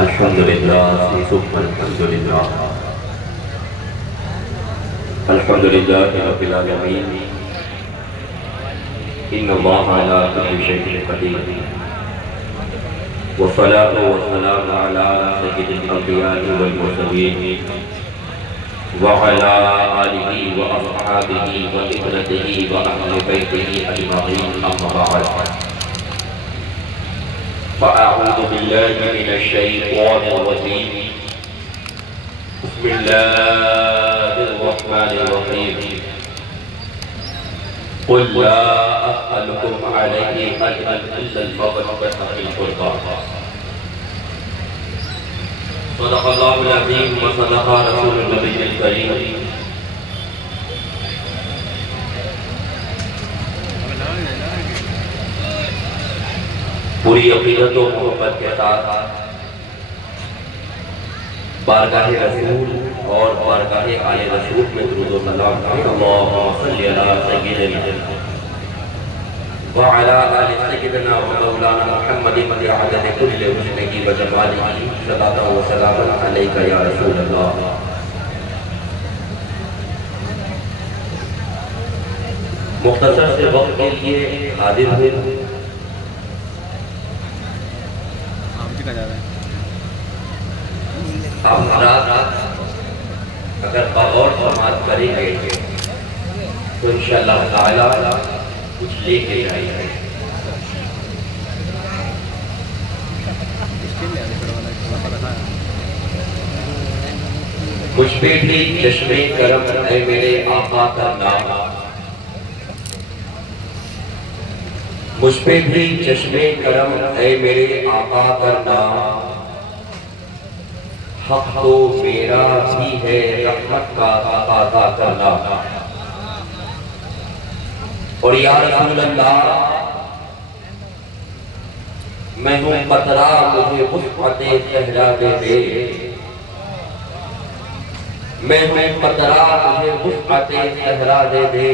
الحمدللہ ثم الحمدللہ الحمدللہ رب العالمین ان اللہ علی کل شیء قدیر والصلاة والسلام علی سید الانبیاء والمرسلین وعلى آلہ واصحابہ وابنتہ واہل بیتہ اجمعین اما بعد فأعوذ بالله من الشيطان الرجيم بسم الله الرحمن الرحيم قل لا أسألكم عليه أجرا إلا المودة في القربى صدق الله العظيم وصدق رسول النبي الكريم پوری عقیدت و محبت کے ساتھ بارگاہ رسول اور بارگاہ آل رسول میں درود و سلام اللہم صلی علی سیدنا وعلی آل سیدنا و مولانا محمد عدد کل حسنہ و جمالہ صلاۃ و سلام علیک یا رسول اللہ. مختصر سے وقت کے لیے حاضر ہوئے. ہم رات اگر بغور سماعت کریں گے تو انشاءاللہ تعالی کچھ لے کے جائیں گے. مجھ پہ بھی چشمے کرم اے میرے آقا کا نام، مجھ پہ بھی چشمے کرم اے میرے آقا کا نام، حق تو میرا بھی ہے رحمت کا تقاضا کرنا. اور یا رسول اللہ میں ہوں قطرہ مجھے وسعت صحرا دے دے، میں ہوں قطرہ مجھے وسعت صحرا دے دے،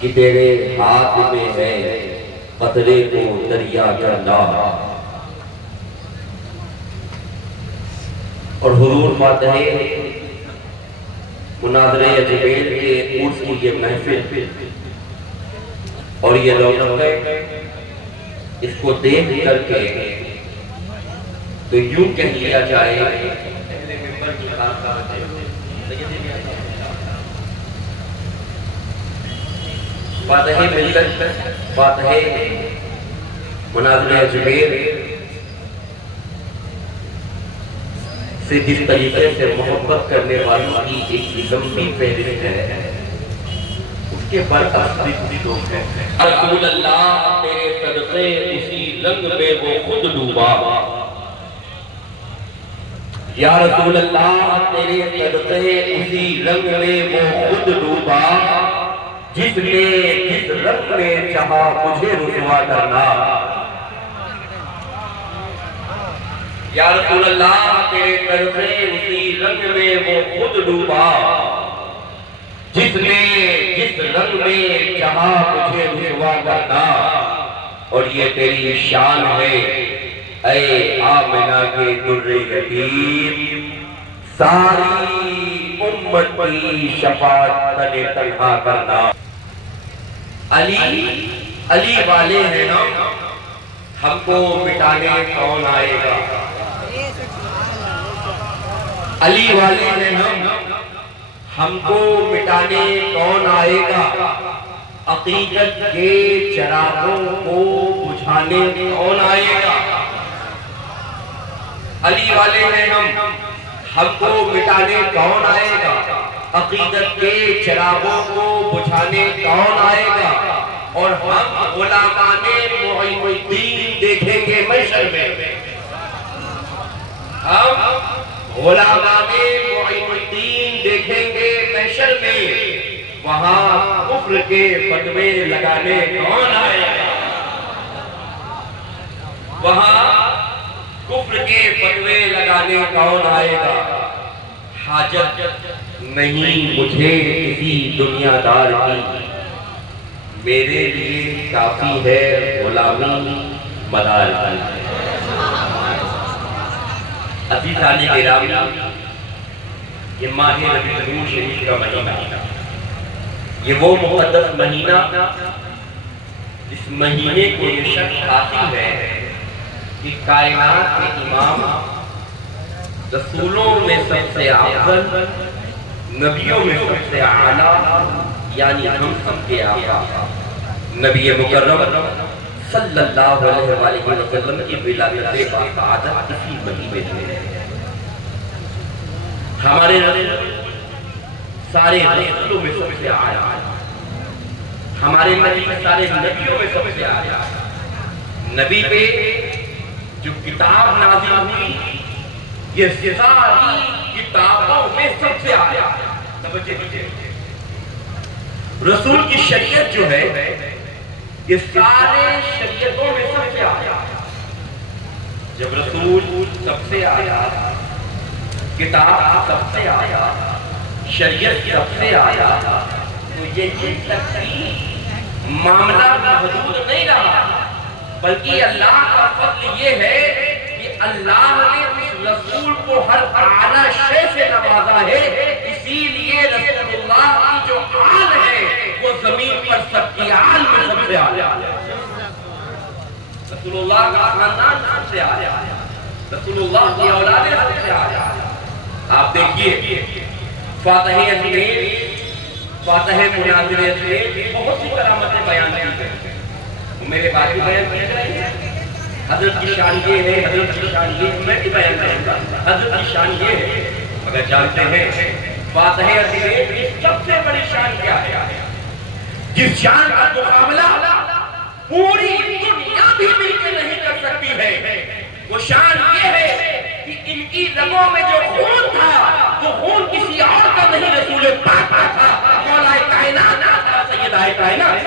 کہ تیرے ہاتھ میں ہے قطرے کو دریا کرنا. اور حضور فاتح مناظرہ جبیل کے عرس کی یہ محفل اور یہ رونق اس کو دیکھ کر کے تو یوں کہہ لیا جائے فاتح ملت فاتح مناظرہ جبیل سے جس طریقے سے محبت کرنے والوں کی ایک لمبی فہرست ہے، اس کے برعکس بھی لوگ ہیں. رسول اللہ تیرے صدقے اسی رنگ میں وہ خود ڈوبا، یا رسول اللہ تیرے صدقے اسی رنگ میں وہ خود ڈوبا، جس نے جس رنگ میں چاہا مجھے رسوا کرنا. یا رسول اللہ تیرے صدقے اسی رنگ میں وہ خود ڈوبا، جس نے جس رنگ میں چاہا مجھے رسوا کرنا. اور یہ تیری شان ہے اے آمنہ کے در یتیم، ساری امت کی شفاعت تنے تنہا کرنا. علی والے ہیں نا، ہم کو مٹانے کون آئے گا. علی والے ہیں ہم کو مٹانے کون آئے گا، عقیدت کے چراغوں کو بجھانے کون آئے گا. علی والے ہیں ہم کو مٹانے کون آئے گا، عقیدت کے چراغوں کو بجھانے کون آئے گا. اور ہم غلامان معین الدین دیکھیں گے محشر میں، ہم غلامان معین الدین دیکھیں گے محشر میں، وہاں کفر کے فتوے لگانے کون آئے گا، وہاں کفر کے فتوے لگانے کون آئے گا. حاجت نہیں مجھے کسی دنیا دار کی، میرے لیے کافی ہے غلامی مدار کی. عزیزان گرامی، یہ ماہ ربیع الاول شریف کا مہینہ، یہ وہ مقدس مہینہ اس مہینے کو یہ شرف حاصل ہے کہ کائنات کے امام، رسولوں میں سب سے افضل، نبیوں میں سب سے اعلیٰ، یعنی ہم سب کے آقا نبی مکرم صلی اللہ علیہ وآلہ وسلم کی ولادت باسعادت اسی مہینے میں ہے۔ ہمارے سارے رسولوں میں سب سے اعلیٰ، ہمارے نبی سارے نبیوں میں سب سے اعلیٰ، نبی پہ جو کتاب نازل ہوئی یہ ساری کتابوں میں سب سے اعلیٰ۔ توجہ کیجئے، رسول کی شریعت جو ہے یہ سارے شریعتوں میں سب سے اعلیٰ۔ جب رسول سب سے اعلیٰ، کتاب سب سے اعلیٰ، شریعت سب سے اعلیٰ، تو یہ تک معاملہ محدود نہیں رہا، بلکہ اللہ کا فضل یہ ہے کہ اللہ نے اس رسول کو ہر اعلیٰ شے سے نوازا ہے، اسی لیے رسول اللہ کی جو آل ہے وہ زمین پر سب کی آل میں سب سے اعلیٰ۔ رسول اللہ کا خاندان سب سے اعلیٰ، رسول اللہ کی اولاد سب سے اعلیٰ۔ آپ دیکھیے فاتح اجمیر، فاتح مناظر اجمیر، بہت سی کرامتیں بیان کی گئی، میرے باقی بیان کیے گئے۔ حضرت کی شان یہ ہے، حضرت کی شان یہ ہے، میں بھی بیان کروں گا، حضرت کی شان یہ ہے، مگر جانتے ہیں فاتح اجمیر کی سب سے بڑی شان کیا ہے؟ جس شان کا مقابلہ پوری دنیا بھی مل کے نہیں کر سکتی ہے، وہ شان یہ ہے کہ ان کی رگوں میں جو خون تھا وہ خون کسی اور کا نہیں، رسول پاک کا تھا، مولا کائنات تھا، سیدہ کائنات۔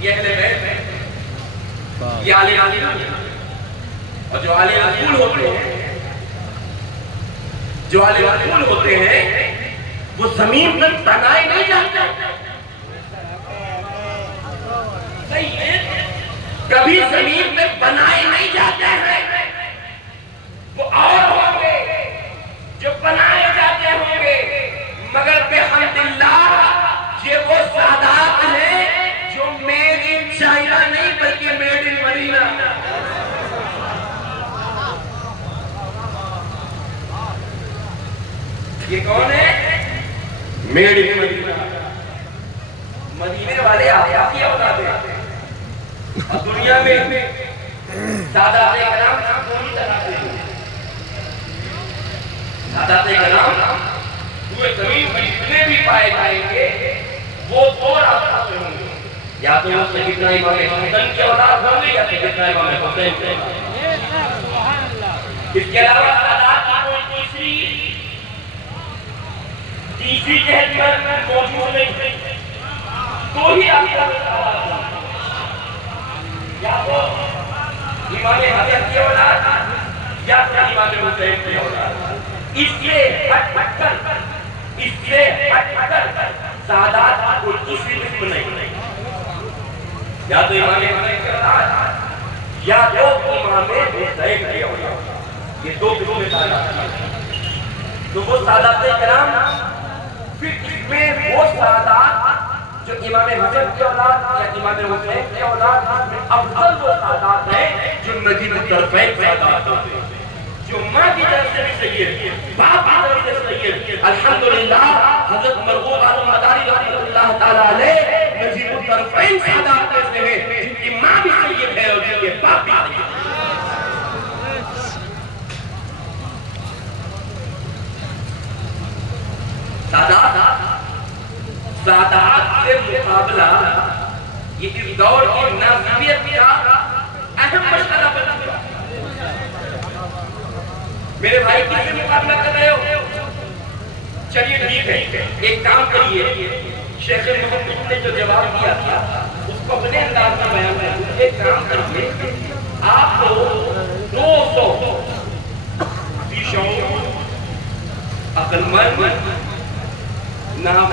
یہ اہل بیت ہے، یہ آل رسول، اور جو آل رسول ہوتے ہیں، جو آل رسول ہوتے ہیں وہ زمین پر بنائے نہیں جاتے، کبھی زمین میں بنائے نہیں جاتے ہیں، وہ اور ہوں گے جو بنائے جاتے ہوں گے، مگر بحمد اللہ یہ وہ سادات ہیں جو میڈ ان چائنا نہیں بلکہ میڈ ان مدینہ۔ یہ کون ہے؟ میڈ ان مدینہ۔ مدینے والے آپ کی اولاد ہیں، اور دنیا میں سادات کرام پوری طرح سے سادات کرام پورے زمین پر جتنے بھی پائے جائیں گے وہ دو راستوں سے ہوں گے، یا تو وہ سیدنا امام حسن کی اولاد ہوں گے یا سیدنا امام حسین کی اولاد۔ اس کے علاوہ سادات کی کوئی تیسری جہت پر موجود نہیں، تو ہی آپ کا یا تو امام حسن کی اولاد یا پھر امام حسین کی اولاد۔ اس سے ہٹ کر سادات کوئی تیسری قسم نہیں، یا تو امام حسن کی اولاد یا تو امام حسین کی اولاد، یہ دو قسمیں سادات ہیں۔ تو وہ سادات کرام، پھر اس میں وہ سادات جو امام حسن کی اولاد یا امام حسین کی اولاد، میں افضل وہ سادات ہیں جو نجیب الطرفین سادات ہوتے ہیں، جو ماں کی طرف سے بھی سید، باپ کی طرف سے سید۔ الحمدللہ حضرت مرغوب عالم مداری رحمۃ اللہ تعالیٰ علیہ نجیب الطرفین سادات میں سے ہیں، جن کی ماں بھی سید ہے اور جن کے باپ بھی سید ہے۔ سادات سے مقابلہ یہ اس دور کی نازلیت کا اہم مسئلہ بن چکا۔ میرے بھائی کس سے مقابلہ کر رہے ہو؟ چلیے ٹھیک ہے، ایک کام کریے، شیخ محمد نے جو جواب دیا تھا اس کو اپنے انداز میں بیان کریں۔ ایک کام کریے، آپ کو 200 عقل مند نام،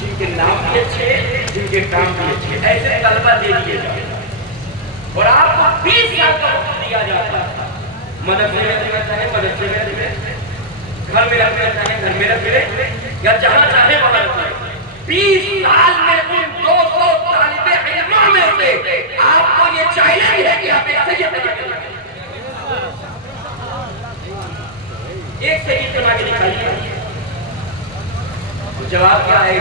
جن کے نام بھی اچھے، جن کے کام بھی اچھے، ایسے طلبہ دے دیے جائیں۔ اور آپ کو 20 سال کا وقت دیا جاتا ہے، مدرسے میں رکھنا چاہے مدرسے میں رکھے، گھر میں رکھنا چاہے گھر میں رکھے، یا جہاں چاہے وہاں رکھے۔ 20 سال میں ان 200 طالب علموں میں سے آپ کو یہ چیلنج ہے کہ آپ ایک سید بنا کے دکھائیے، ایک سید بنا کے دکھائیے۔ جواب کیا ہے؟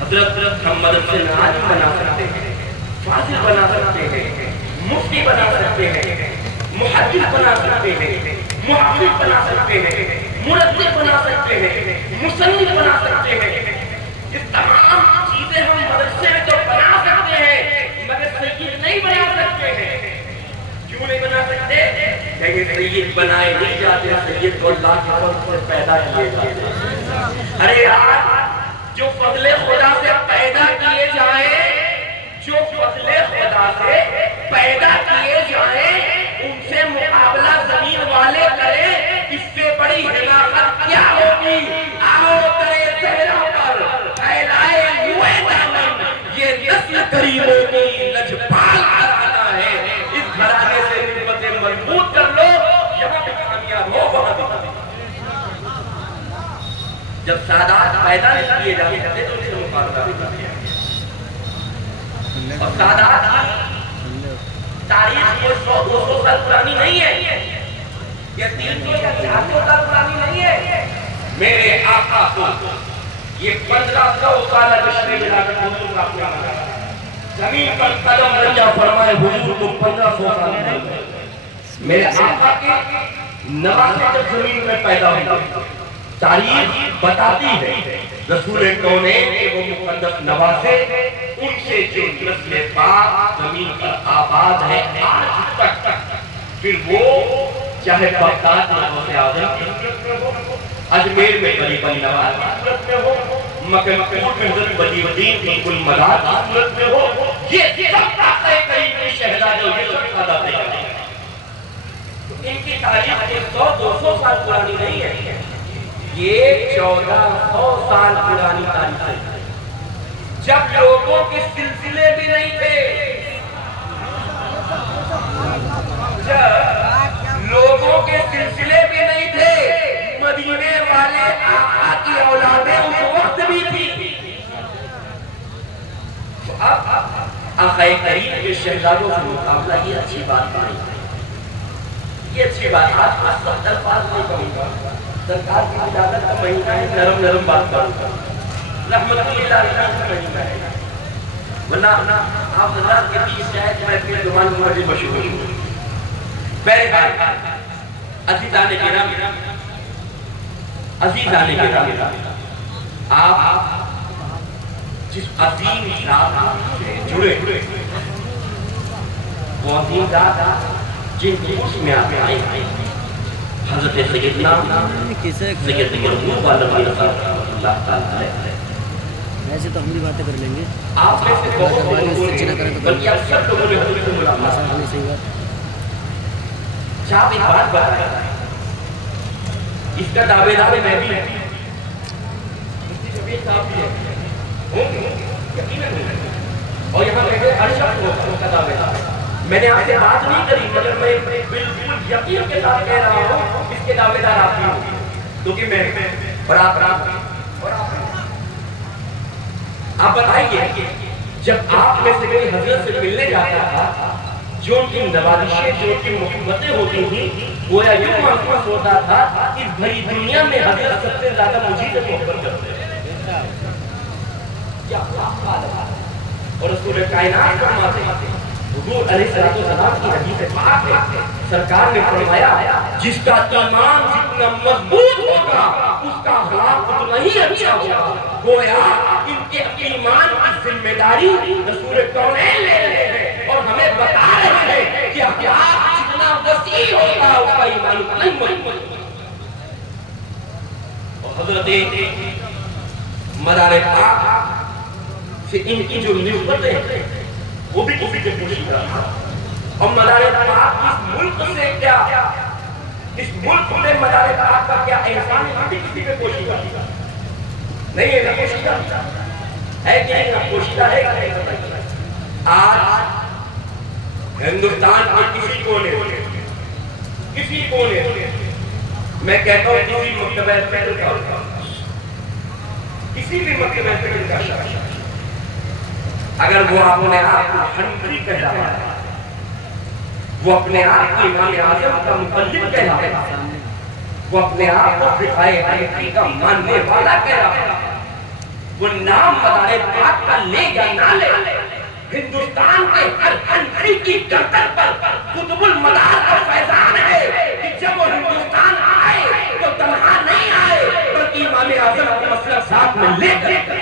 حضرت ہم مدرسے میں عالم بنا سکتے ہیں، فاضل بنا سکتے ہیں، مفتی بنا سکتے ہیں، محدث بنا سکتے ہیں، محقق بنا سکتے ہیں، مرتب بنا سکتے ہیں، مصنف بنا سکتے ہیں۔ یہ تمام چیزیں ہم مدرسے میں تو بنا سکتے ہیں، مگر سید نہیں بنا سکتے ہیں۔ کیوں نہیں بنا سکتے؟ کہ سید بنائے نہیں جاتے، سید کو اللہ کی طرف سے پیدا کیے جاتے ہیں۔ ارے یار، جو فضل خدا سے پیدا کیے جائیں، جو فضل خدا سے پیدا کیے جائیں، ان سے مقابلہ زمین والے کریں، اس سے بڑی حماقت کیا ہوگی؟ آؤ کرے صحرا پر پھیلائے ہوئے دامن، یہ نسل کریموں کی لجپال گھرانہ ہے۔ اس گھرانے سے نسبتیں مضبوط کر لو، یہاں پہ کامیاب ہو وہاں بھی۔ جب سادات پیدا نہیں کیے جاتے تو ان سے مقابلہ بھی کرتے ہیں۔ اور سادات کی تاریخ کوئی 100-200 سال پرانی نہیں ہے، یہ 300 یا 400 سال پرانی نہیں ہے۔ میرے آقا کو یہ 1500 سال جشن ولادت حضور کا اپنا زمین پر قدم رنجا فرمائے، حضور کو 1500 سال ہوئے۔ میرے آقا کے نواسے جب زمین میں پیدا ہوئے، تاریخ بتاتی ہے رسول کونین کے وہ مقدس نواسے، ان سے جو نسل پاک زمین پر آباد ہے آج تک، پھر وہ چاہے بغداد میں غوث اعظم کی صورت میں ہو، اجمیر میں غریب علی نواز کی صورت میں ہو، مکہ مکرمہ میں حضرت ولی الدین کی کل مدار کی صورت میں ہو، یہ سب آقا کریم کے شہزادے اور یہ سب سادات ہیں۔ ان کی تاریخ 100-200 سال پرانی نہیں ہے، یہ 1400 سال پرانی تاریخ ہے، جب لوگوں کے سلسلے بھی نہیں تھے، جب لوگوں کے سلسلے بھی نہیں تھے، مدینے والے آقا کی اولادیں اس وقت بھی تھی۔ اب آقا کریم کے شہزادوں سے مقابلہ، یہ اچھی بات نہیں، یہ اچھی بات۔ آج میں سخت الفاظ نہیں کہوں گا، سرکار کی ولادت کا مہینہ ہے، نرم نرم بات کروں گا، رحمت اللہ علیہ کا مہینہ ہے، ورنہ آپ حضرات کے بیچ شاید میں اپنے زبان میں مجھے مشہور ہوں۔ بہرحال عزیزان کرام، عزیزان کرام، آپ جس عظیم ذات سے جڑے، وہ عظیم ذات جن کی اس میں آپ آئے ہیں، حضرت سیدنا سید مرحوم والا اللہ تعالیٰ ہے۔ ایسے تو ہم بھی باتیں کر لیں گے، آپ میں سے بہت بلکہ اکثر لوگوں نے حضرت سے ملاقات کی۔ آپ ایک بات بتائیں، اس کا دعوے دار میں بھی ہوں، اور یہاں بیٹھے ہر شخص کو اس کا دعوے دار ہے۔ میں نے آپ سے بات نہیں کری، مگر میں بالکل یقین کے ساتھ کہہ رہا ہوں اس کے دعوے دار آپ بھی ہوں، کیونکہ میں اور آپ بتائیے، جب آپ میں سے کوئی حضرت سے ملنے جاتا تھا، جو ان کی نوازشیں، جو ان کی محبتیں ہوتی تھیں، گویا یوں محسوس ہوتا تھا کہ بھری دنیا میں حضرت سب سے زیادہ مجھے سے محبت کرتے ہیں۔ کیا حال ہے؟ اور رسول کائنات فرماتے ہیں، حضور علیہ السلام کی حدیث پاک ہے، سرکار نے فرمایا جس کا ایمان جتنا مضبوط ہوگا اس کا اخلاق اتنا ہی اچھا ہوگا۔ گویا ان کے ایمان کی ذمہ داری رسول کونین لے رہے ہیں اور ہمیں بتا رہے ہیں کہ اخلاق جتنا وسیع ہوگا اس کا ایمان اتنا ہی مضبوط ہوگا۔ اور حضرت مدار پاک سے ان کی جو نسبتیں ہیں وہ بھی کسی کے پوشیدہ تھا، اور مدار پاک اس ملک سے کیا، اس ملک میں مدار پاک کا کیا احسان ہے، بھی کسی کے پوشیدہ نہیں ہے، نہ پوشیدہ ہے کہ نہیں، نہ پوشیدہ ہے کہ نہیں۔ آج ہندوستان کے کسی کونے میں کہتا ہوں کسی مکتبہ فکر کا کسی بھی مکتبہ فکر کا شخص اگر وہ اپنے آپ کو حنفی کہلاتا ہے، وہ اپنے آپ کو امام اعظم کا مقلد کہلاتا ہے، وہ اپنے آپ کو فقہ حنفی کا ماننے والا کہلاتا ہے، وہ نام مدار پاک کا لے یا نہ لے، ہندوستان کے ہر حنفی کی گردن پر قطب المدار کا فیضان ہے کہ جب وہ ہندوستان آئے تو تنہا نہیں آئے بلکہ امام اعظم کا مسلک ساتھ میں لے کر،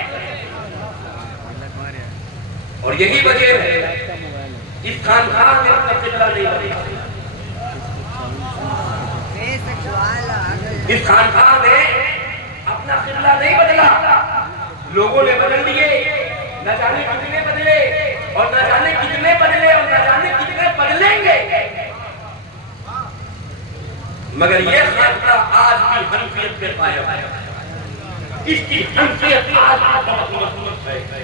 اور یہی وجہ ہے اس خانقاہ میں اپنا قبلہ نہیں بدلا، اس خانقاہ میں اپنا قبلہ نہیں بدلا، لوگوں نے بدل دیے، نہ جانے کتنے بدلے اور نہ جانے کتنے بدلے اور نہ جانے کتنے بدلیں گے، مگر یہ خانقاہ آج بھی حنفیت پہ قائم ہے، اس کی حنفیت آج بھی بہت مضبوط ہے،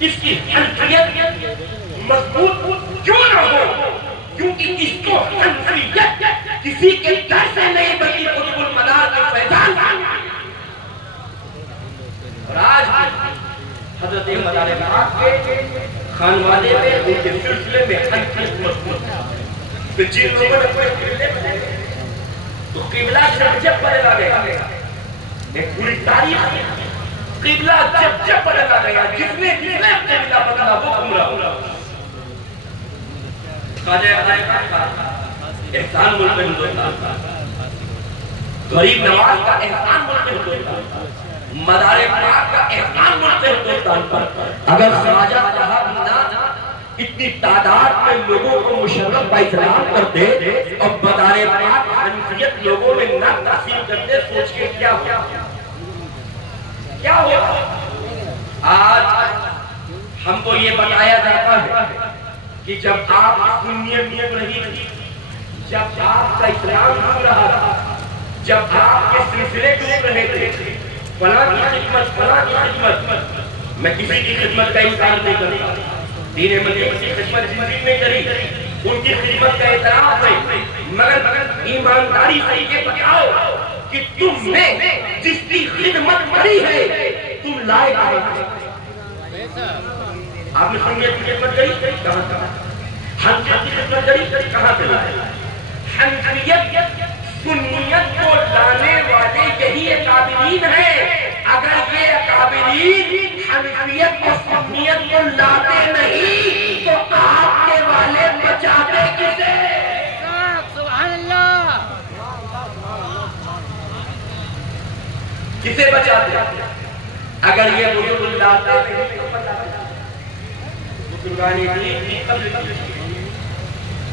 اس کی حنفیت مضبوط کیوں نہ ہو؟ کیونکہ اس کو حنفیت کسی کے در سے نہیں بلکہ قطب المدار کا فیضان ہے، اور آج حضرت مدار پاک کے خانوادے میں ان کے سلسلے میں حنفیت مضبوط ہے، تو جن لوگوں نے اپنے قبلے بدلے تو قبلہ جب بدلا گیا، ایک پوری تاریخ ہے، قبلہ جب بدلا گیا، جس نے قبلہ بدلا وہ گمراہ ہوا۔ خواجہ احسان کا احسان ملک ہندوستان کا، غریب نواز کا احسان ملک ہندوستان کا، مدار پاک کا احسان ملک ہندوستان پر، اگر خواجہ صاحب نہ اتنی تعداد میں لوگوں کو مشرف با اسلام کرتے اور مدار پاک حنفیت لوگوں میں نہ تحصیل کرتے، سوچ کے کیا ہوا؟ آج ہم کو یہ بتایا جاتا ہے کہ جب آپ سنیت ڈوب رہی تھی، جب آپ کا اسلام ڈوب رہا تھا، جب آپ کے سلسلے ڈوب رہے تھے، فلاں کی خدمت، میں کسی کی خدمت کا انکار نہیں کرتا، دین مدینہ کی خدمت زندگی میں کری، ان کی خدمت کا اعتراف ہے، مگر ایمانداری سے یہ بتاؤ کہ تم نے جس کی خدمت کری ہے تم لائق ہے؟ آپ نے سنیت کی خدمت کری، کہاں کہاں؟ حنفیت کی خدمت کری، کہاں پہ لائے؟ حنفیت سنیت کو لانے والے یہی اکابرین ہیں، اگر یہ اکابرین حنفیت اور سنیت کو لاتے نہیں تو آپ کے والے بچاتے کسے؟ سبحان اللہ، کسے بچاتے؟ اگر یہ بزرگ لاتے نہیں تو بچاتے؟ بزرگان دین کی قبل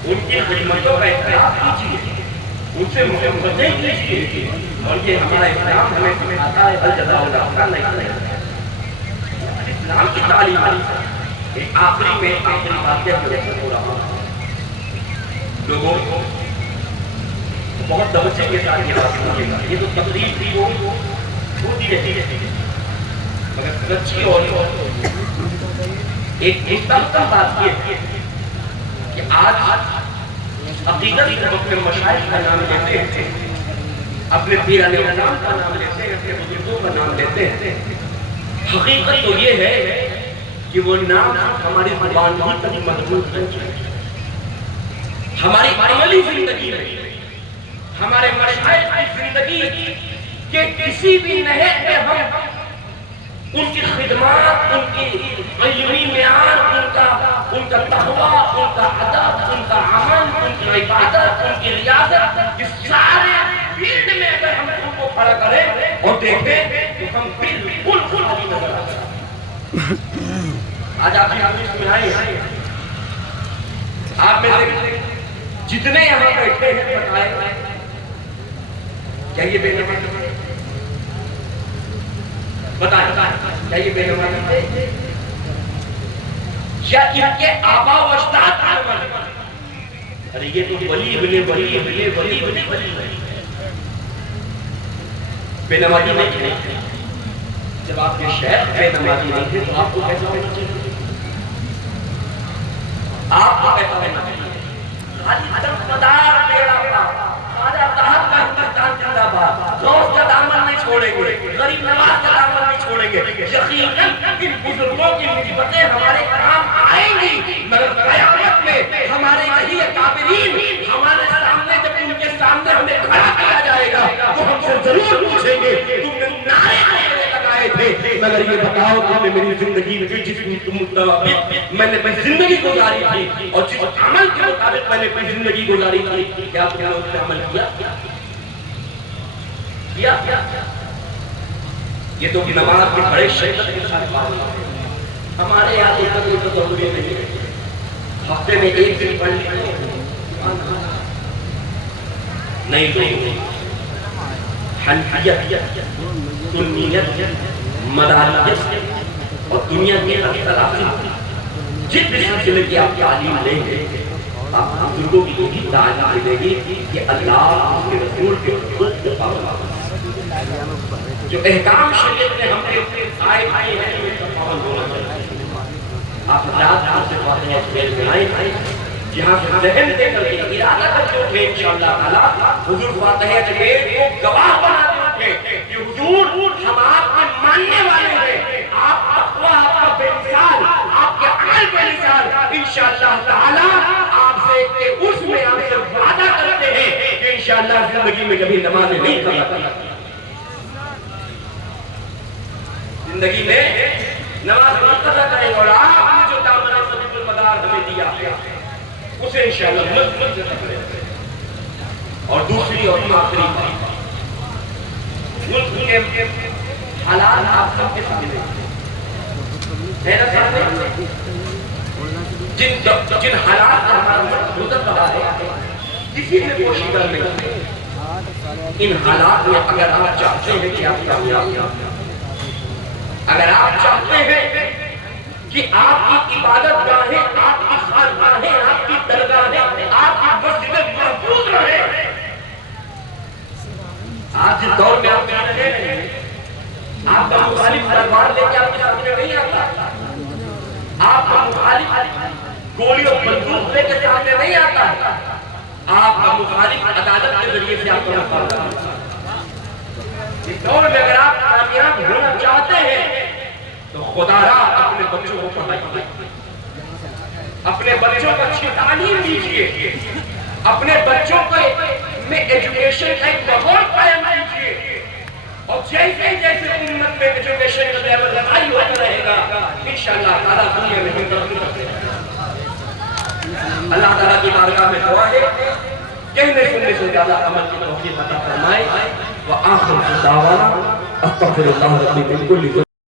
ان کی خدمتوں کا احترام کیجیے، ان سے محبتیں کیجیے، اور یہ ہمارا اسلام ہمیں سکھاتا ہے الجزاء الاحسان نہیں، اسلام کی تعلیم ہے۔ آخری واقعہ ہو رہا ہے، لوگوں کو بہت توجہ کے ساتھ یہ بات سنیے گا، یہ تو تقریر تھی وہ ہوتی رہتی ہے، مگر سچی اور ایک مستقل بات یہ ہے کہ آج عقیدت اپنے مشائخ کا نام لیتے ہیں، اپنے پیر علیہ السلام کا نام لیتے ہیں، اپنے بزرگوں کا نام لیتے ہیں، حقیقت تو یہ ہے کہ وہ نام ہماری زبان ہی تک محدود نہیں ہے، ہماری عملی زندگی میں، ہمارے مشائخ کی زندگی کے کسی بھی نہج میں ہم ان کی خدمات، ان کی علمی معیار، ان کا تقویٰ، ان کا ادب، ان کا عمل، ان کی عبادت، ان کی ریاضت، اس سارے فیلڈ میں اگر ہم ان کو کھڑا کریں اور دیکھیں تو ہم بالکل خالی نظر آتے ہیں۔ آج آپ کی آدمی میں آئے ہیں، آپ میں سے جتنے یہاں بیٹھے ہیں بتائیں کیا یہ بے نماز ہے؟ بتائیں کیا یہ بے نماز ہے؟ کیا ان کے آبا و اجداد بے نماز ہے؟ ارے یہ تو ولی بے نمازی نہیں، جب آپ کے شیخ بے نمازی نہیں تھے تو آپ کو کیسا ہونا چاہیے؟ آپ کو کیسا ہونا چاہیے؟ دیں گے. تم نے نعرے لگائے تھے, مگر یہ بتاؤ تم نے میری زندگی میں جس مطابق میں نے زندگی گزاری تھی اور جس عمل کے مطابق میں نے اپنی زندگی گزاری تھی, کیا تم نے اس پہ عمل کیا؟ یہ تو نماز کے بڑے شدت کے ساتھ بات ہے. ہمارے یہاں تو ضروری نہیں ہے, ہفتے میں ایک دن پڑھ لیں نہیں تو حنفیت, سنیت, مداریت اور دنیا کے اختلافی جس بھی سلسلے کی آپ تعلیم لیں گے, آپ بزرگوں کی یہی تعلیم ملے گی کہ اللہ اس کے رسول کے حقوق کے پابند جو احکام شریعت میں ہم نے آئے ہیں ان کا پابند ہونا چاہیے. آپ حضرات سے باتیں اس میں آئے جہاں سے ذہن دے کر کے ارادہ کر کے اٹھے انشاءاللہ تعالیٰ حضور فاتحہ جبیر کو گواہ بنا دے اٹھے کہ حضور ہم آپ کے ماننے والے ہیں, آپ تقویٰ, آپ کا بے مثال, آپ کے عمل بے مثال. انشاءاللہ تعالیٰ آپ سے اس میں آپ سے وعدہ کرتے ہیں کہ انشاءاللہ زندگی میں کبھی نمازیں نہیں کرنا, زندگی میں نماز نہیں کرنا کریں گے. اور آپ نے جو دامن صدیق المدار ہمیں دیا اسے انشاءاللہ مضبوط سے پکڑیں. اور دوسری اور آخری بات, ملک کے حالات آپ سب کے سامنے ہیں نا سامنے, جن حالات کا ہمارا ملک گزر رہا ہے کسی نے کوشش کر نہیں. ان حالات میں اگر آپ چاہتے ہیں کہ آپ کامیاب, اگر آپ چاہتے ہیں کہ آپ کی عبادت گاہیں, آپ کی خانقاہیں, آپ کی درگاہیں, آپ کی مسجدیں محفوظ رہے. آج جس دور میں آپ جا رہے ہیں, آپ کا مخالف تلوار لے کے آپ کے سامنے نہیں آتا, آپ کا مخالف گولی اور بندوق لے کے سامنے نہیں آتا, آپ کا مخالف عدالت کے ذریعے سے آپ کا مقابلہ. اس دور میں اگر آپ کامیاب ہونا چاہتے ہیں تو خدا را اپنے بچوں کو پڑھائیے, اپنے بچوں کو اچھی تعلیم دیجیے, اپنے بچوں کو میں ایجوکیشن کا ایک ماحول قائم کیجیے. اور جیسے جیسے امت میں ایجوکیشن کا لیول ہائی ہوتا رہے گا انشاءاللہ تعالیٰ دنیا میں ترقی کرتے ہیں. اللہ تعالیٰ کی بارگاہ میں دعا ہے کہنے سننے سے زیادہ عمل کی توفیق عطا فرمائے. وآخر دعوانا استغفر اللہ ربی من کل